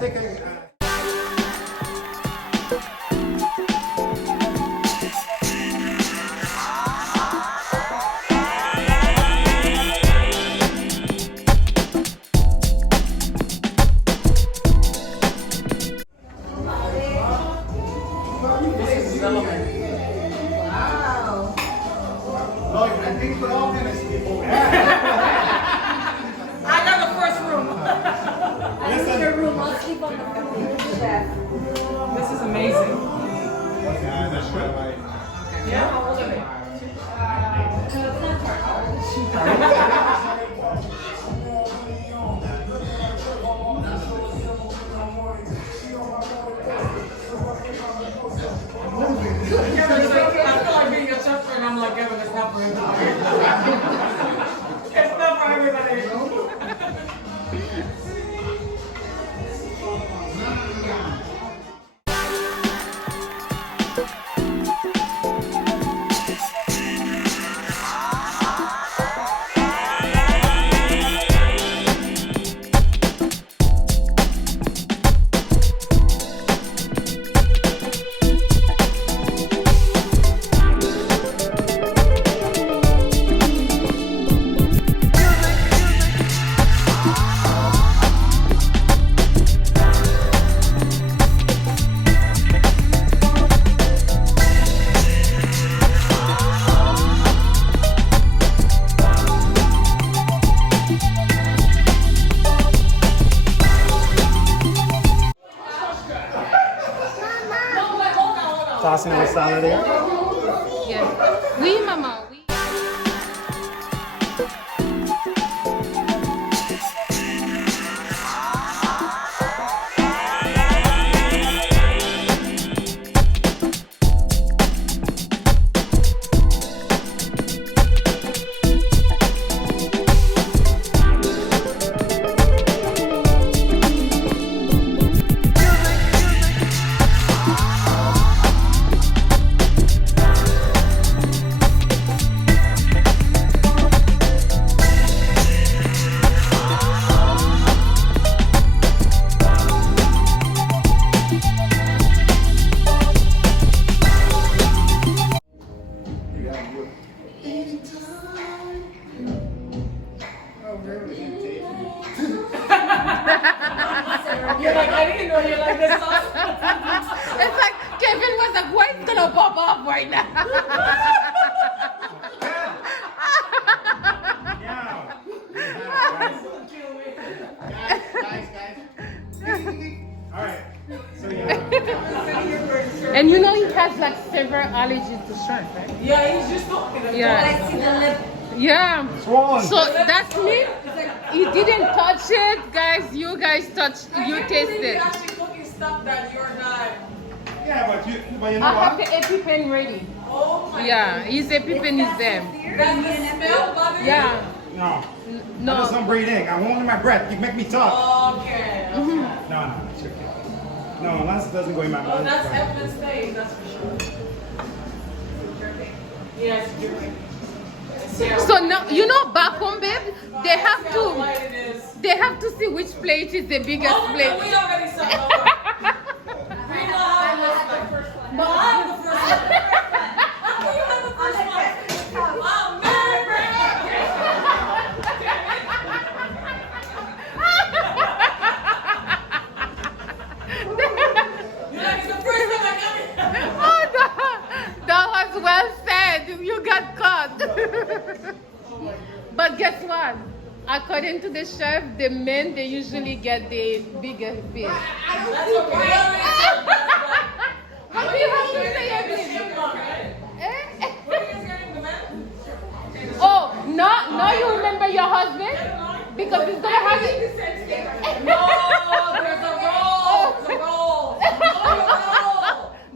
let's take a... This is amazing. Yeah, that's right. Yeah, how old are they? I feel like being a chef and I'm like, Kevin, it's not for everybody. It's not for everybody. Tossing on salad there. Yes. Oui, maman. Oui. You're like, I didn't know you like this sauce. It's like Kevin was like, why it's gonna pop off right now? Alright. So yeah. And you know he has like several allergies to shrimp, right? Yeah, he's just talking. Yeah. Yeah. Swollen. So that's me. He didn't touch it, guys. You guys touch. You taste it. Actually cooking stuff that you're not. Yeah, but you know I have what? the EpiPen ready. Oh my. Yeah, his EpiPen is there. Does the smell bother you? Yeah. No. I No. just don't breathe in. I'm holding my breath. You make me talk. Okay. No, it's okay. No, unless it doesn't go in my mouth. Oh, that's Evelyn's face, that's for sure. Yes, dripping. So now you know back home, babe, they have How to. light it is. They have to see which plate is the biggest Oh, plate. no, we already saw that. We know how it looks like. No, I have the first one. How come you have the first one? Oh, man. You're like, it's the first time I got it. Oh, that was well said. You got caught. But guess what? According to the chef, the men they usually get the biggest fish. That's okay. What do you have to say, Evelyn? Eh? What are you guys getting, the man? Oh, no, you remember your husband? Because he's gonna have it. No, there's a roll. There's a roll. No.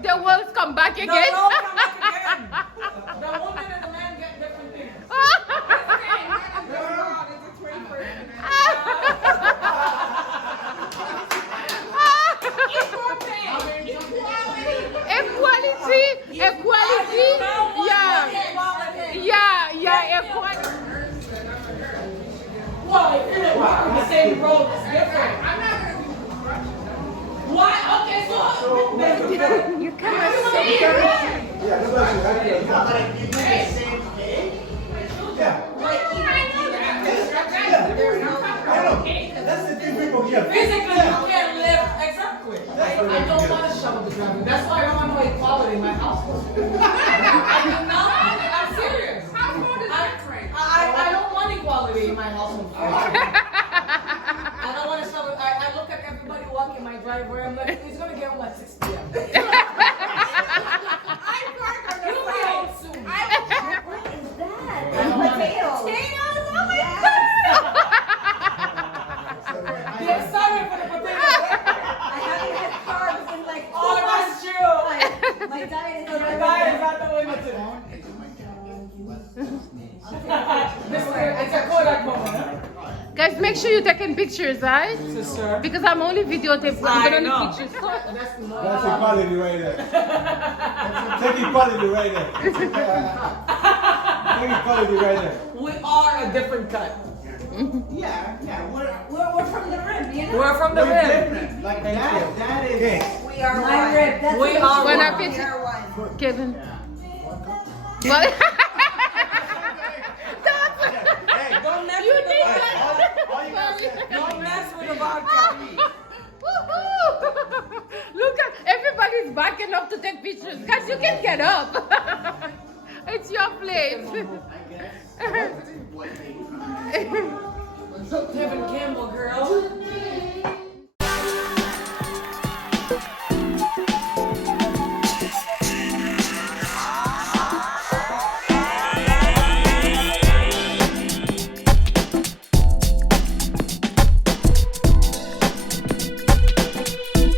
The walls come back The again. roll come back again. The woman and the man get different things. Equality. Yeah, equality. Why? The same roll. That's the thing people get. Physically, you can't live exactly. I don't want to shovel the driveway. That's why I don't want no equality in my household. I'm serious. I don't want equality in my household. I don't want to shovel. I look at everybody walking my driveway. I'm like, he's gonna get home at 6 p.m. I park on the He'll be side. home soon. What is that? I don't want it. Potatoes. Potatoes? Oh my Yes. Be excited for the potatoes. I haven't had carbs in like Oh, that's true. my diet is The guy is not the way to do. It's a Kodak moment, huh? Guys, make sure you're taking pictures, right? Sister. Because I'm only videotaping. I I'm know. only pictures. That's not. That's equality right there. Take equality right there. Take equality right there. We are a different cut. Yeah, we're from the rim, you know? We're from the we're rim. different. Like that is. Okay. We are my rib. That's We what are we one. We are one. Kevin. What? Hey, Don't mess You with the need vodka. all you gotta say. Don't mess with the vodka. Woohoo! Look at everybody's backing up to take pictures. Guys, you can get up. It's your place. Kevin Campbell, girl.